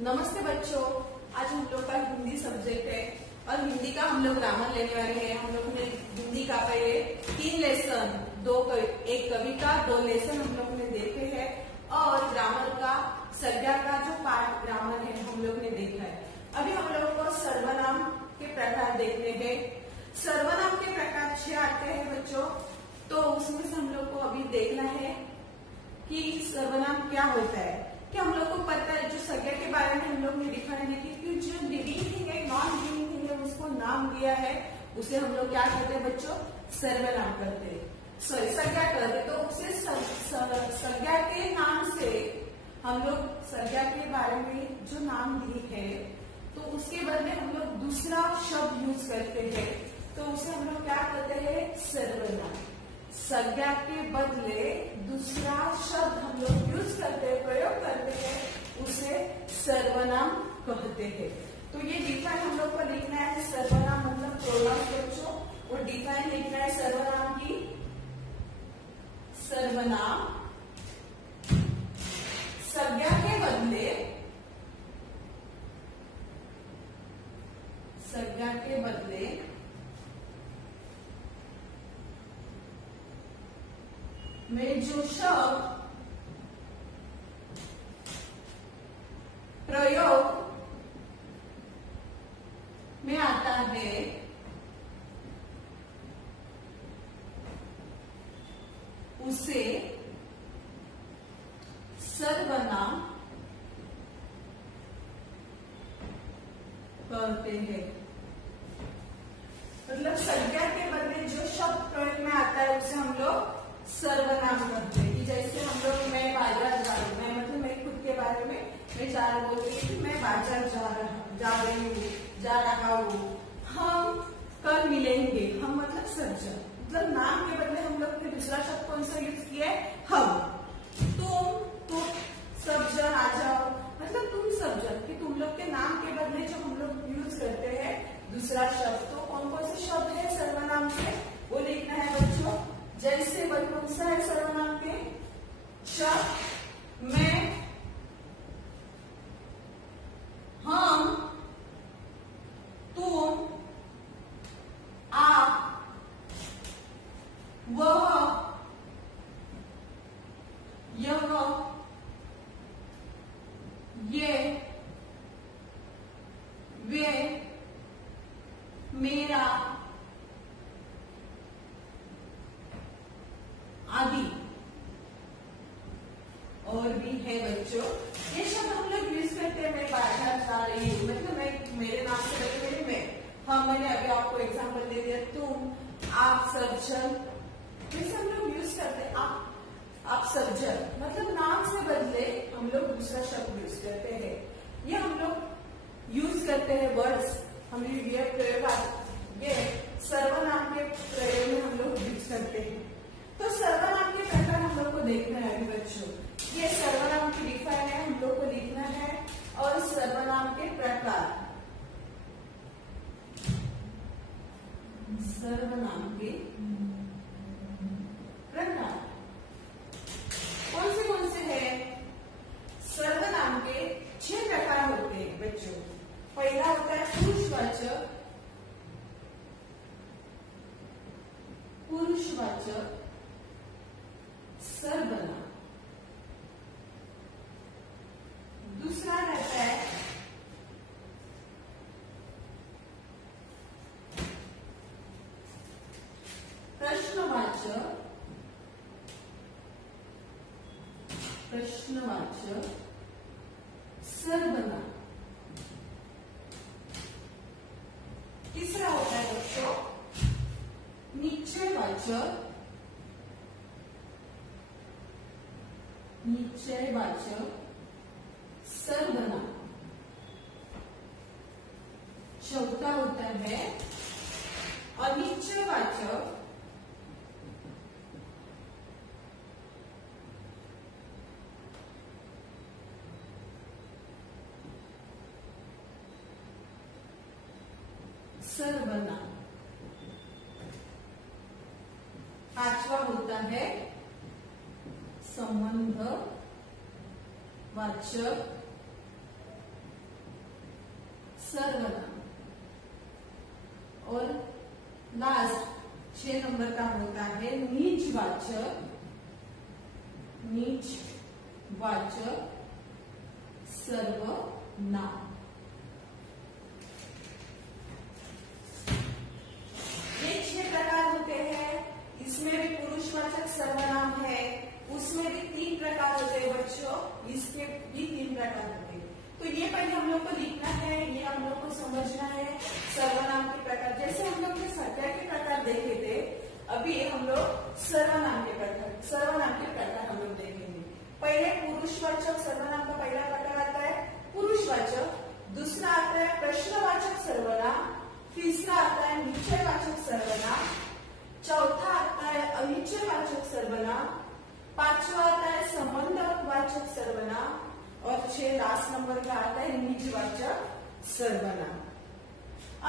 नमस्ते बच्चों, आज हम लोग का हिंदी सब्जेक्ट है और हिंदी का हम लोग ग्रामर लेने वाले हैं। हम लोग ने हिंदी का ये 3 लेसन, एक कविता 2 लेसन हम लोग ने देखे हैं और ग्रामर का संज्ञा का जो पार्ट ग्रामर है हम लोग ने देखा है। अभी हम लोग को सर्वनाम के प्रकार देखने हैं। सर्वनाम के प्रकार 6 आते हैं बच्चों, तो उसमें से हम लोग को अभी देखना है कि सर्वनाम क्या होता है। क्या हम लोग को पता है, जो संज्ञा के बारे में हम लोग ने डिफाइन देखी कि जो लिविंग थिंग है, नॉन लिविंग थिंग है, उसको नाम दिया है, उसे हम लोग क्या कहते हैं बच्चों? सर्वनाम करते हैं, सॉरी संज्ञा करते हैं। तो उसे संज्ञा के नाम से हम लोग संज्ञा के बारे में जो नाम दी है, तो उसके बदले हम लोग दूसरा शब्द यूज करते हैं, तो उसे हम लोग क्या कहते हैं? सर्वनाम। संज्ञा के बदले दूसरा शब्द हम लोग यूज करते हैं, प्रयोग करते हैं, उसे सर्वनाम कहते हैं। तो ये डिफाइन हम लोग को लिखना है। सर्वनाम मतलब प्रोनाउन बच्चों, और डिफाइन लिखना है सर्वनाम की। सर्वनाम संज्ञा के बदले, संज्ञा के बदले में जो शब्द प्रयोग में आता है उसे सर्वनाम कहते हैं। मतलब संज्ञा के बदले जो शब्द प्रयोग में आता है उसे हम लोग सर्वनाम करते हैं। कि जैसे हम लोग मैं बाजार जा रही हूँ, मैं मतलब मैं खुद के बारे में मैं बोल रही हूँ, मैं बाजार जा रहा हूँ, हम कल मिलेंगे। हम मतलब सर्जन, मतलब नाम के बदले हम लोग ने दूसरा शब्द कौन सा यूज किया है? हम। तुम सब जन आ जाओ, मतलब तुम सब जन, कि तुम लोग के नाम के बदले जो हम लोग यूज करते हैं दूसरा शब्द, तो कौन कौन से शब्द है सर्वनाम से वो लिखना है बच्चों। जैसे कौन सा है सर्वनाम के शब्द? मैं, हम, तुम, आप, वह, यह, ये, वे, मेरा आदि और भी है बच्चों। ये शब्द हम लोग यूज करते हैं। मैं बाजार जा रही हूँ, मतलब मैं मेरे नाम से बदले मैं। हाँ, मैंने अभी आपको एग्जांपल दे दिया, तुम, आप सर्जन, जैसे हम लोग यूज करते हैं। आप सर्जन, मतलब नाम से बदले हम लोग दूसरा शब्द यूज करते हैं। ये हम लोग यूज करते हैं वर्ड्स, हम ये प्रयोग, ये सर्वनाम के प्रयोग में हम लोग यूज करते हैं। तो सर्वनाम के प्रकार हम लोग को देखना है अभी बच्चों। ये सर्वनाम की डिफाइन है, हम लोग को लिखना है। और सर्वनाम के प्रकार, सर्वनाम के प्रकार कौन से हैं? सर्वनाम के 6 प्रकार होते हैं बच्चों। पहला होता है पुरुषवाचक, पुरुषवाचक सर्वनाम। दूसरा रहता है प्रश्नवाचक, प्रश्नवाचक सर्वनाम। तीसरा होता है बच्चों निश्चयवाचक, निश्चयवाचक सर्वनाम। चौथा होता है अनिश्चयवाचक सर्वनाम। पांचवा होता है संबंध वाचक सर्वनाम। और लास्ट 6 नंबर का होता है नीचवाचक सर्वनाम। ये 6 प्रकार होते हैं। इसमें भी पुरुषवाचक सर्वनाम है, उसमें भी 3 प्रकार होते हैं बच्चों, इसके भी 3 प्रकार होते हैं। तो ये पहले हम लोग को लिखना है, ये हम लोग को समझना है सर्वनाम के प्रकार। जैसे हम लोग ने संज्ञा के प्रकार देखे थे, अभी हम लोग सर्वनाम के प्रकार हम लोग देखेंगे। पहले पुरुषवाचक सर्वनाम का पहला प्रकार आता है पुरुषवाचक, दूसरा आता है प्रश्नवाचक सर्वनाम, तीसरा आता है निश्चयवाचक सर्वनाम, चौथा आता है अनिश्चयवाचक सर्वनाम, पांचवा आता है संबंधवाचक सर्वनाम, और 6 लास्ट नंबर का आता है निजवाचक सर्वनाम।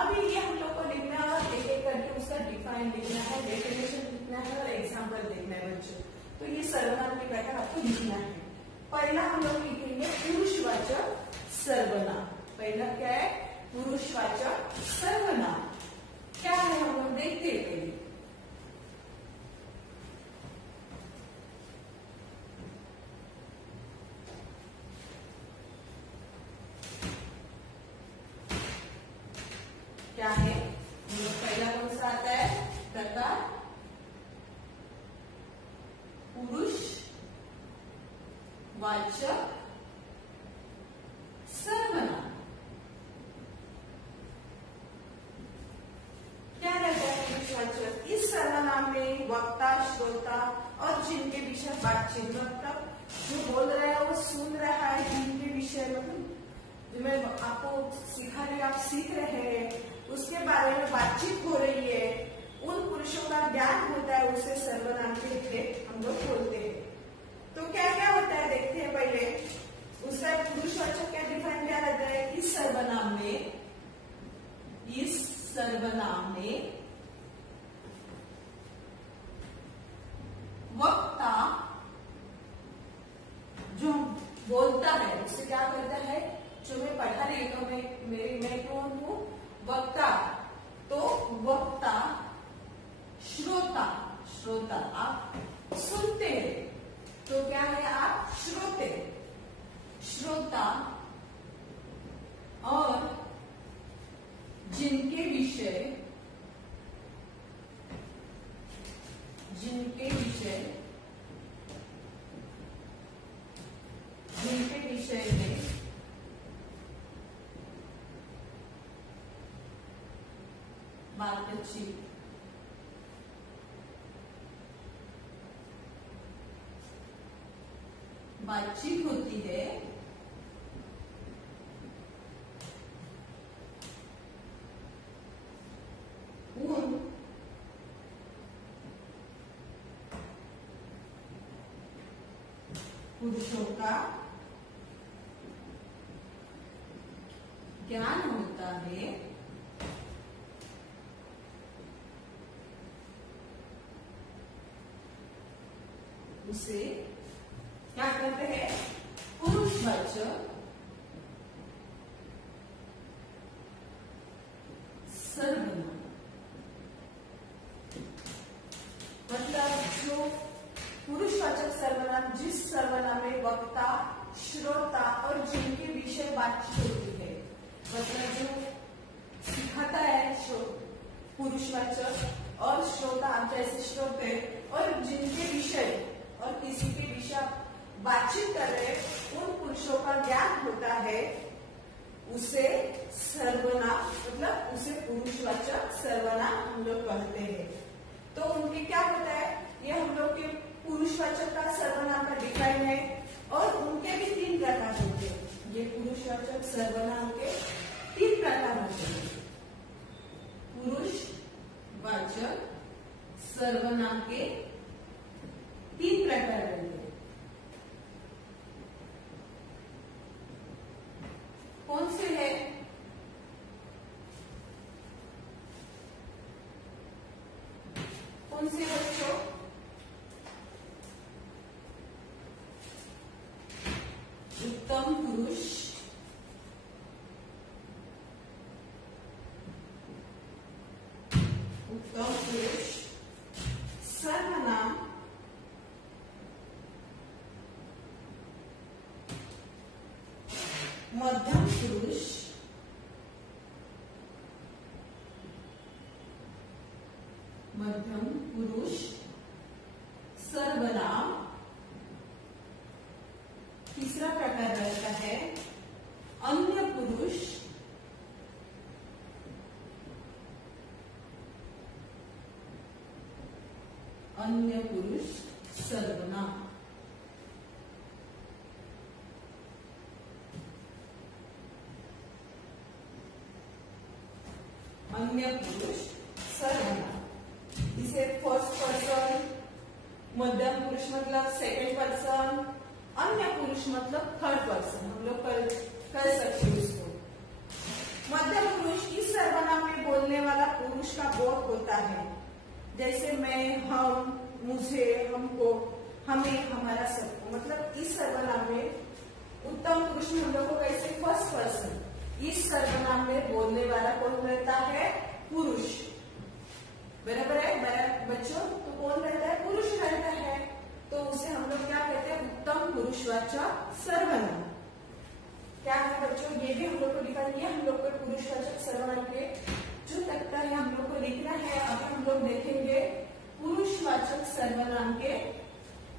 अभी ये हम लोग को लिखना है, एक एक करके उसका डिफाइन लिखना है, डेफिनेशन लिखना है और एग्जाम्पल देखना है बच्चों। तो ये सर्वनाम के प्रकार आपको लिखना है। पहला हम लोग लिखेंगे पुरुषवाचक सर्वनाम। पहला क्या है? पुरुषवाचक सर्वनाम। क्या है हम लोग देखते हैं पहले। क्या है? पहला कौन सा आता है प्रकार? पुरुषवाचक सर्वनाम। क्या रहता है पुरुषवाचक? इस सर्वनाम में वक्ता, श्रोता और जिनके विषय बातचीत, मतलब जो बोल रहा है वो सुन रहा है, जिनके विषय मतलब जो मैं आपको सिखा रही, आप सीख रहे हैं, उसके बारे में बातचीत हो रही है, उन पुरुषों का ज्ञान होता है, उसे सर्वनाम के लिए हम लोग बोलते हैं। तो क्या क्या होता है देखते हैं पहले। उसका पुरुषवाचक क्या डिफाइन क्या रहता है? इस सर्वनाम में वक्ता जो बोलता है उससे क्या करता है, जो मैं पढ़ा रही हूँ तो मैं कौन हूँ? वक्ता। तो वक्ता, श्रोता आप सुनते हैं, तो क्या है? आप श्रोता और जिनके विषय में बातचीत होती है, उन पुरुषों का ज्ञान होता है, उसे क्या कहते हैं? पुरुषवाचक सर्वनाम। मतलब जो पुरुषवाचक सर्वनाम, जिस सर्वनाम में वक्ता, श्रोता और जिनके विषय बातचीत होती है, मतलब जो सिखाता है पुरुषवाचक और श्रोता आप जैसे श्रोते, और जिनके विषय और किसी के विषय बातचीत कर रहे उन पुरुषों का ज्ञान होता है, उसे सर्वनाम मतलब उसे पुरुषवाचक सर्वनाम हम लोग कहते हैं। तो उनके क्या होता है? ये हम लोग के पुरुषवाचक का सर्वनाम का डिफाइन है, और उनके भी 3 प्रकार होते हैं। ये पुरुषवाचक सर्वनाम के 3 प्रकार होते हैं। पुरुषवाचक सर्वनाम के 3 प्रकार होते हैं। कौन से है? कौन से बच्चों? उत्तम पुरुष, मध्यम पुरुष, मध्यम पुरुष सर्वनाम। तीसरा प्रकार रहता है अन्य पुरुष, अन्य पुरुष सर्वनाम। अन्य पुरुष सर्वनाम, इसे फर्स्ट पर्सन, मध्यम पुरुष मतलब सेकंड पर्सन, अन्य पुरुष मतलब थर्ड पर्सन हम लोग कर सकते हैं इसको। मध्यम पुरुष इस सर्वनाम में बोलने वाला पुरुष का बोध होता है, जैसे मैं, हम, मुझे, हमको, हमें, हमारा, सबको। मतलब इस सर्वनाम में उत्तम पुरुष में हम लोग को कैसे फर्स्ट पर्सन, इस सर्वनाम में बोलने वाला कौन रहता है? पुरुष। बराबर है बच्चों? तो कौन रहता है? पुरुष रहता है। तो उसे हम लोग क्या कहते हैं? उत्तम पुरुषवाचक सर्वनाम। क्या है बच्चों? ये भी हम लोग को लिखा है, हम लोग को पुरुषवाचक सर्वनाम के जो तकता है हम लोग को लिखना है। अभी हम लोग देखेंगे पुरुषवाचक सर्वनाम के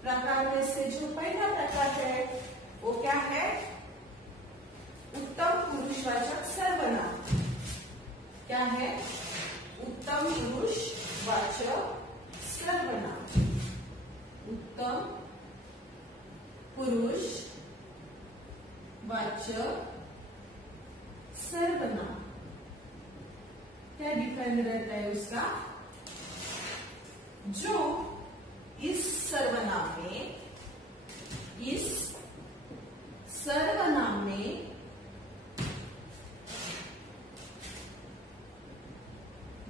प्रकार में से जो पहला प्रकार है वो क्या है? उत्तम पुरुषवाचक सर्वनाम। क्या है? उत्तम पुरुषवाचक सर्वनाम। उत्तम पुरुषवाचक सर्वनाम। क्या डिफाइन रहता है उसका? जो इस सर्वनाम में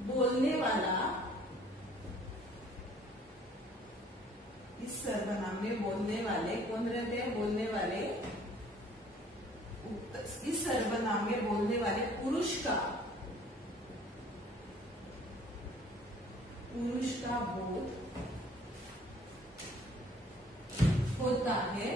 बोलने वाला, इस सर्वनाम में बोलने वाले कौन रहते हैं? बोलने वाले, इस सर्वनाम में बोलने वाले पुरुष का बोध होता है।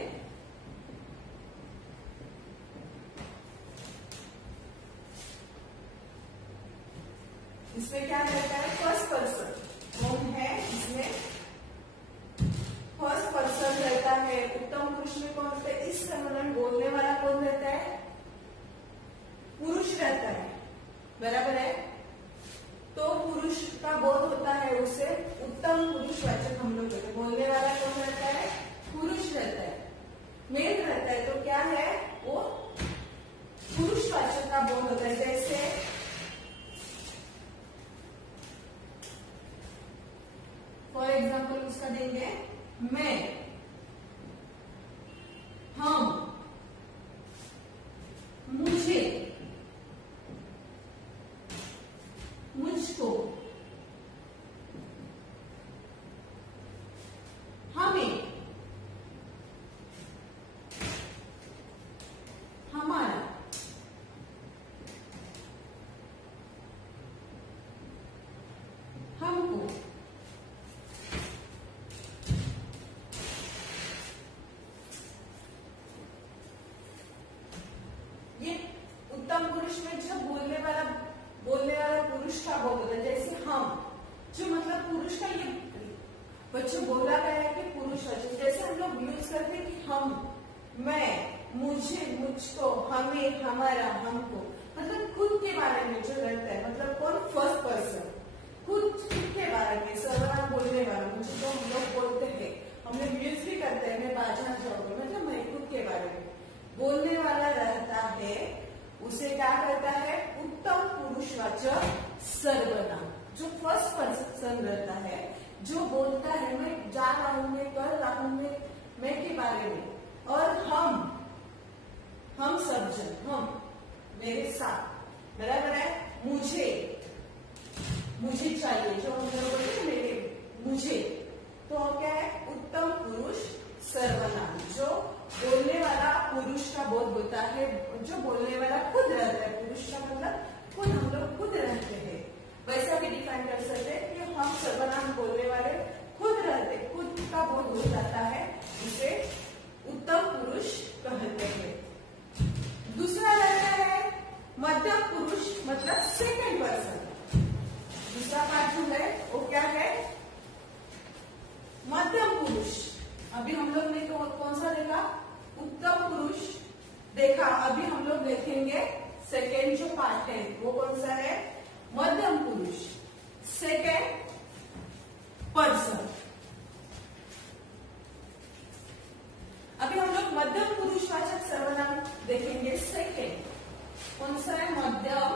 इसमें क्या रहता है? First person. कौन है इसमें? फर्स्ट पर्सन रहता है। उत्तम पुरुष में कौन रहता है? इस सर्वनाम बोलने वाला कौन रहता है? पुरुष रहता है। बराबर है? तो पुरुष का बोध होता है, उसे उत्तम पुरुषवाचक हम लोग कहते हैं। बोलने वाला कौन रहता है? पुरुष रहता है, मेल रहता है। तो क्या है? वो पुरुषवाचक का बोध होता है। जैसे फॉर एग्जाम्पल उसका देंगे, मैं, हम, मुझे, मुझको, हमें, हमारा, हमको, ये उत्तम पुरुष में जो बोलने वाला पुरुष का बोध होता है। जैसे हम, जो मतलब पुरुष का, ये बच्चों बोला गया है कि पुरुषवाचक। जैसे हम लोग यूज करते हैं कि हम, मैं, मुझे, मुझको, हमें, हमारा, हमको, मतलब खुद के बारे में जो रहता है। मतलब कौन? फर्स्ट पर्सन, खुद के बारे में सर्वनाम बोलने वाला। मुझे तो हम लोग बोलते हैं, हम लोग यूज भी करते हैं, मैं बाजार जाऊंगा, मतलब मैं खुद के बारे में बोलने वाला रहता है। उसे क्या कहता है? उत्तम पुरुषवाचक सर्वनाम। जो फर्स्ट पर्सन रहता है, जो बोलता है मैं जा रहा हूं, मैं कर रहा हूं, मैं के बारे में। और हम सब जन, हम, मेरे साथ। बराबर है? मुझे चाहिए, जो हम लोग बोलते हैं मेरे, मुझे। तो क्या है? उत्तम पुरुष सर्वनाम। जो बोलने वाला पुरुष का बोध होता है, जो बोलने वाला खुद रहता है। पुरुष का मतलब खुद, हम लोग खुद रहते हैं। वैसा भी डिफाइन कर सकते हैं कि हम सर्वनाम बोलने वाले खुद रहते, खुद का बोध हो जाता है, उसे उत्तम पुरुष कहते हैं। दूसरा मध्यम पुरुष मतलब सेकंड पर्सन। दूसरा पार्ट जो है वो क्या है, मध्यम पुरुष। अभी हम लोग ने कौन सा देखा, उत्तम पुरुष देखा। अभी हम लोग देखेंगे सेकेंड जो पार्ट है वो कौन सा है, मध्यम पुरुष, सेकेंड पर्सन। अभी हम लोग मध्यम पुरुषवाचक सर्वनाम देखेंगे। सेकेंड कौन सा है, मध्यम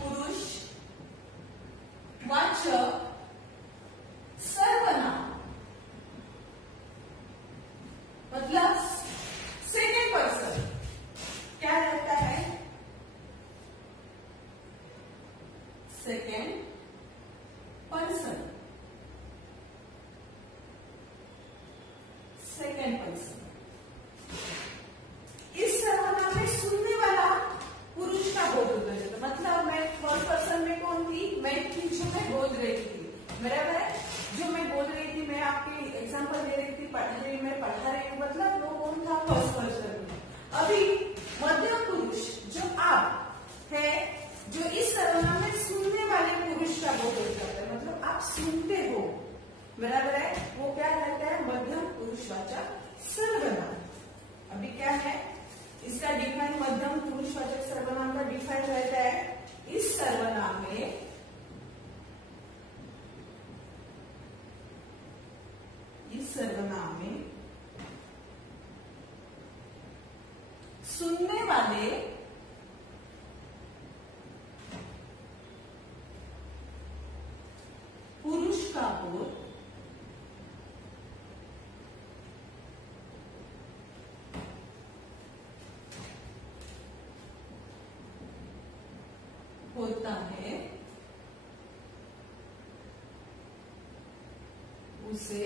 पुरुष वाचक सर्वनाम मतलब सेकेंड पर्सन क्या रहता है, सेकेंड पर्सन, सेकेंड पर्सन। इस सर्वनाम में सुनने वाला पुरुष का बोध होता है। मतलब मैं फर्स्ट पर्सन में कौन थी, मैं थी जो मैं बोल रही थी, बराबर है, जो मैं बोल रही थी, मैं आपकी एग्जांपल दे रही थी, मैं पढ़ा रही हूँ, मतलब वो कौन था, फर्स्ट पर्सन। अभी मध्यम पुरुष जो आप है, जो इस सर्वनाम में सुनने वाले पुरुष का बोध हो जाता है, मतलब आप सुनते हो, बराबर है, वो क्या रहता है, मध्यम पुरुषवाचक सर्वनाम। अभी क्या है इसका डिफाइन, मध्यम पुरुषवाचक सर्वनाम का डिफाइन रहता है, इस सर्वनाम में सुनने वाले पुरुष का बोध होता है, उसे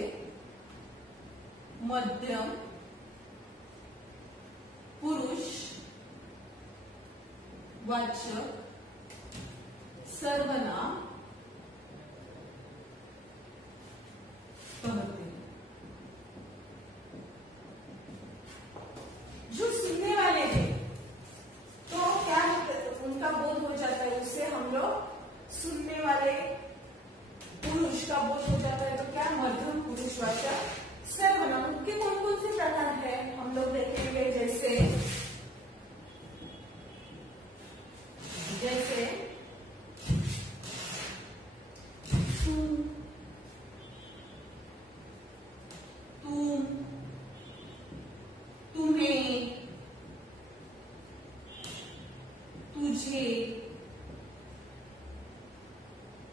मध्यम पुरुष वाचक सर्वनाम कहते हैं। जो सुनने वाले हैं तो क्या उनका बोध हो जाता है, उससे हम लोग सुनने वाले पुरुष का बोध हो जाता है, तो क्या मध्यम पुरुषवाचक सर्वनाम। उनके कौन कौन से प्रकार है हम लोग देखेंगे, जैसे तुम, तुम, तुम्हें, तुझे,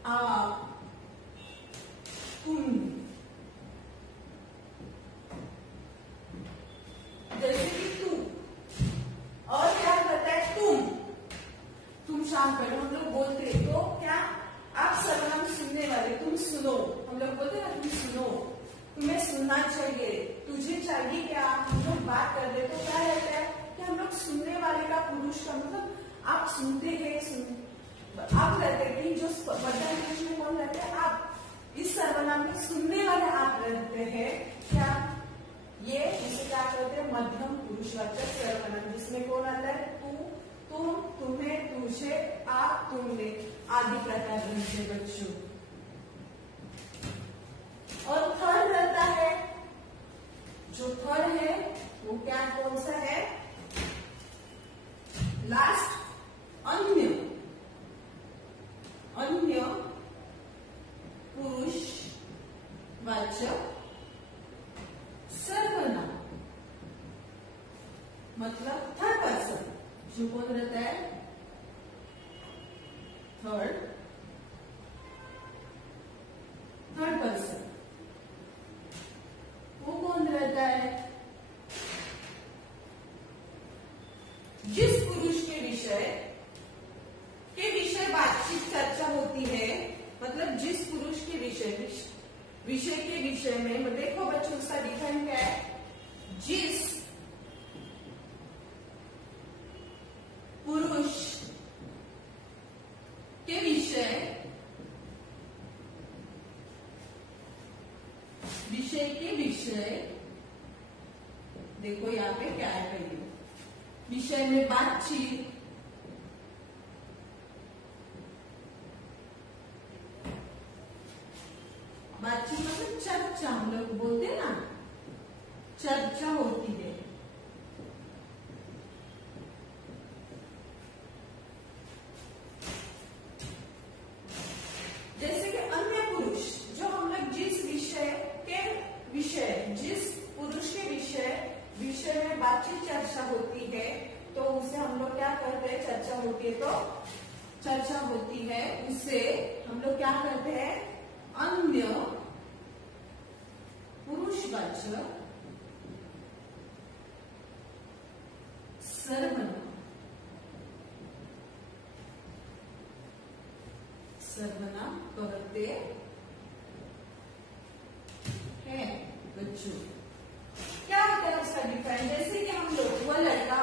आप, तुम। जैसे कि तू, और क्या करता है, तुम शाम पहले हम लोग बोलते हैं, तो क्या आप सर्वनाम सुनने वाले, तुम सुनो, हम लोग बोलते हैं ना, तुम सुनो, तुम्हें सुनना चाहिए, तुझे चाहिए क्या, हम लोग बात कर रहे, तो क्या रहता है कि हम लोग सुनने वाले का पुरुष का मतलब आप सुनते हैं, आप रहते हैं कि जो मध्यम पुरुष में कौन रहते हैं, आप। इस सर्वनाम में सुनने वाले आप रहते हैं, क्या ये इसे क्या कहते हैं, मध्यम पुरुषवाचक सर्वनाम, जिसमें कौन आता है, तू, तुम, तुम्हें, तुझे, आप, तुमने आदि प्रकार रहते हैं बच्चों। और थर्ड रहता है, जो थर्ड है वो क्या कौन सा है, लास्ट, अन्य, अन्य पुरुष वाचक सर्वनाम मतलब थर्ड पर्सन। जो कौन रहता है, थर्ड पर्सन, वो कौन रहता है, जिस पुरुष के विषय बातचीत चर्चा होती है, मतलब जिस पुरुष के विषय के विषय में, देखो बच्चों उसका डिफाइन क्या है, जिस पुरुष के विषय, देखो यहाँ पे क्या है, विषय में बातचीत, बातचीत मतलब चर्चा, हम लोग बोलते हैं ना, चर्चा होती है। जैसे कि अन्य पुरुष, जो हम लोग जिस पुरुष के विषय में बातचीत चर्चा होती है, तो उसे हम लोग क्या करते हैं, चर्चा होती है तो चर्चा होती है, उसे हम लोग क्या करते हैं, अन्य पुरुषवाचक सर्वनाम कहते हैं बच्चों। क्या होता है उसका डिफरेंस? जैसे कि हम लोग, वह लड़का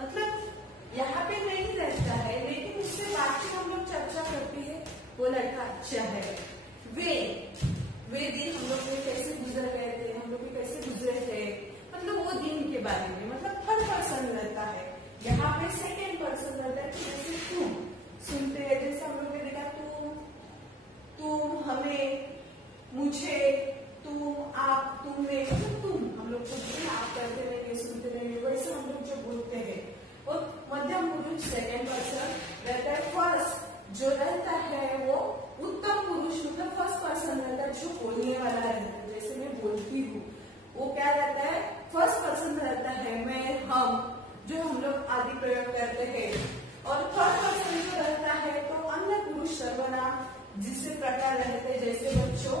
मतलब यहाँ पे नहीं रहता है, लेकिन उससे बातचीत हम लोग चर्चा करते हैं, वो लड़का अच्छा है। वे दिन हम लोग कैसे गुजर गए थे, हम लोग कैसे गुजरे थे, मतलब वो दिन के बारे में, मतलब थर्ड पर्सन रहता है। यहाँ पे सेकेंड पर्सन रहता है, जैसे तुम सुनते हैं, जैसे हम लोग ने देखा तुम, हमें, मुझे, तुम, आप, तुम, मैं, मतलब तुम, हम लोग को आप करते रहेंगे, सुनते रहेंगे, वैसे हम लोग जो बोलते हैं। और मध्यम पुरुष सेकेंड पर्सन रहता है। फर्स्ट जो रहता है वो उत्तम पुरुष मतलब फर्स्ट पर्सन रहता है, जो बोलने वाला रहता है, जैसे मैं बोलती हूँ, वो क्या रहता है, फर्स्ट पर्सन रहता है, मैं, हम, जो हम लोग आदि प्रयोग करते हैं। और थर्ड पर्सन जो रहता है तो अन्य पुरुष सर्वनाम, जिससे प्रकार रहते हैं, जैसे बच्चों,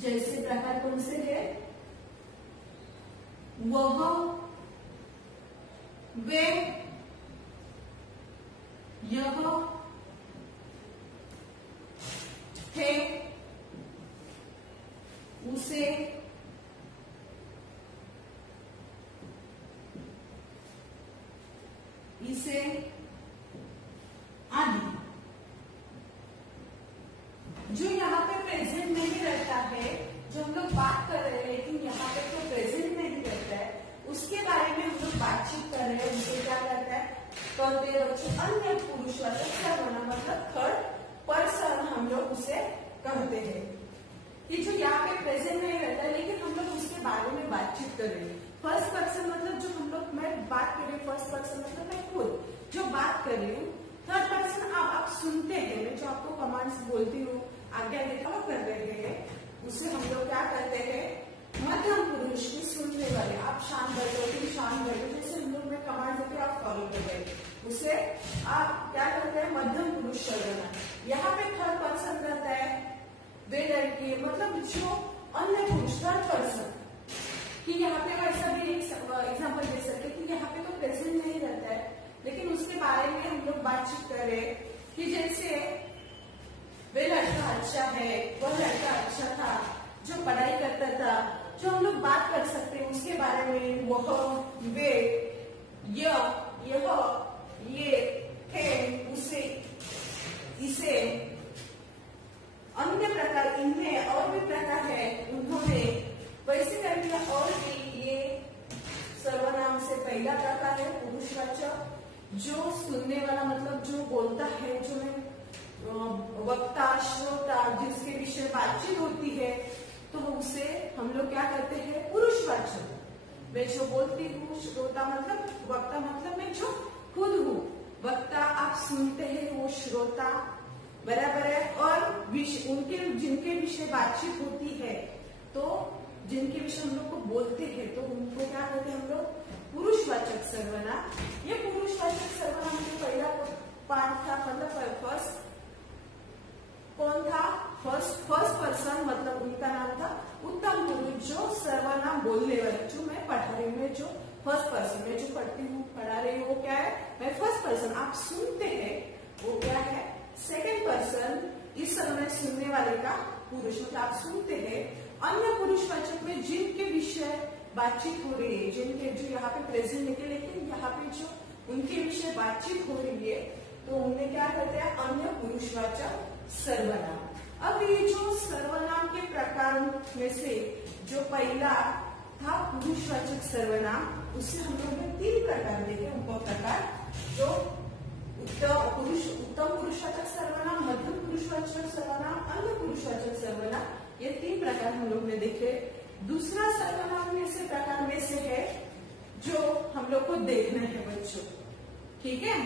जैसे प्रकार कौन से है, वह, वे, यह, थे, उसे, इसे आदि। जो यहाँ पे प्रेजेंट नहीं रहता है, जो हम लोग बात कर रहे हैं लेकिन यहाँ पे तो प्रेजेंट नहीं रहता है, उसके बारे में हम लोग बातचीत कर रहे हैं, उसे क्या करता है, कहते हैं बच्चों अन्य पुरुषवाचक सर्वनाम, मतलब थर्ड पर्सन हम लोग उसे कहते हैं। कि जो यहाँ पे प्रेजेंट नहीं रहता है लेकिन हम लोग उसके बारे में बातचीत कर रहे हैं। फर्स्ट पर्सन मतलब जो हम लोग, मैं बात कर रही हूँ, फर्स्ट पर्सन मतलब मैं खुद जो बात कर रही हूँ। थर्ड पर्सन आप सुनते हैं, मैं जो आपको कमांड्स बोलती हूँ, आज्ञा देता हुआ कर रहे हैं, उसे हम लोग क्या करते हैं, मध्यम पुरुष की सुनने वाले। आप शांत बैठो, शांत बैठो, जैसे हम लोग में कमांड देते आप फॉलो कर रहे हैं, उसे आप क्या करते हैं, मध्यम पुरुष सर्वनाम। यहाँ पे थर्ड पर्सन रहता है, वे लड़की, मतलब जो अन्य पुरुष थर्ड पर्सन, कि यहाँ पे वैसा भी एग्जाम्पल दे सकते कि यहाँ पे तो प्रेजेंट नहीं रहता है, लेकिन उसके बारे में हम लोग बातचीत कर रहे कि जैसे वे लड़का अच्छा है, वह लड़का अच्छा था, जो पढ़ाई करता था, जो हम लोग बात कर सकते हैं उसके बारे में, वह, वे, यह, ये, थे, उसे, इसे, अन्य प्रकार, इनमें, और भी प्रकार है, उन्होंने, वैसे करके, और भी। ये सर्वनाम से पहला प्रकार है पुरुषवाचक, जो सुनने वाला मतलब जो बोलता है, जो मैं वक्ता, श्रोता, जिसके विषय बातचीत होती है, तो उसे हम लोग क्या करते हैं, पुरुषवाचक। मैं जो बोलती हूँ, श्रोता मतलब, वक्ता मतलब मैं जो खुद हूँ, वक्ता आप सुनते हैं, वो श्रोता, बराबर है। और उनके जिनके विषय बातचीत होती है, तो जिनके विषय हम लोग को बोलते हैं, तो उनको क्या कहते हैं हम लोग, पुरुषवाचक सर्वनाम। ये पुरुषवाचक सर्वनाम का पहला पार्ट था, मतलब फर्स्ट कौन था, फर्स्ट पर्सन, मतलब उनका नाम था उत्तम पुरुष, जो सर्वनाम बोलने वाले, जो मैं पढ़ा रही हूँ, जो फर्स्ट पर्सन, मैं जो पढ़ती हूँ, पढ़ा रही हूँ, वो क्या है, मैं फर्स्ट पर्सन, आप सुनते हैं, वो क्या है, सेकेंड पर्सन, इस समय सुनने वाले का पुरुष, मतलब आप सुनते हैं। अन्य पुरुषवाचक में जिनके विषय बातचीत हो रही है, जिनके, जो यहाँ पे प्रेजेंट है, लेकिन यहाँ पे जो उनके विषय बातचीत हो रही है, तो उन्हें क्या कहते हैं, अन्य पुरुषवाचक सर्वनाम। अब ये जो सर्वनाम के प्रकार में से जो पहला था पुरुषवाचक सर्वनाम। उससे हम लोग ने 3 प्रकार देखे, उप प्रकार, जो उत्तम पुरुषवाचक सर्वनाम, मध्यम पुरुषवाचक सर्वनाम, अन्य पुरुषवाचक सर्वनाम, ये 3 प्रकार हम लोग ने देखे। दूसरा सर्वनाम में से प्रकार में से है जो हम लोग को देखना है बच्चों, ठीक है।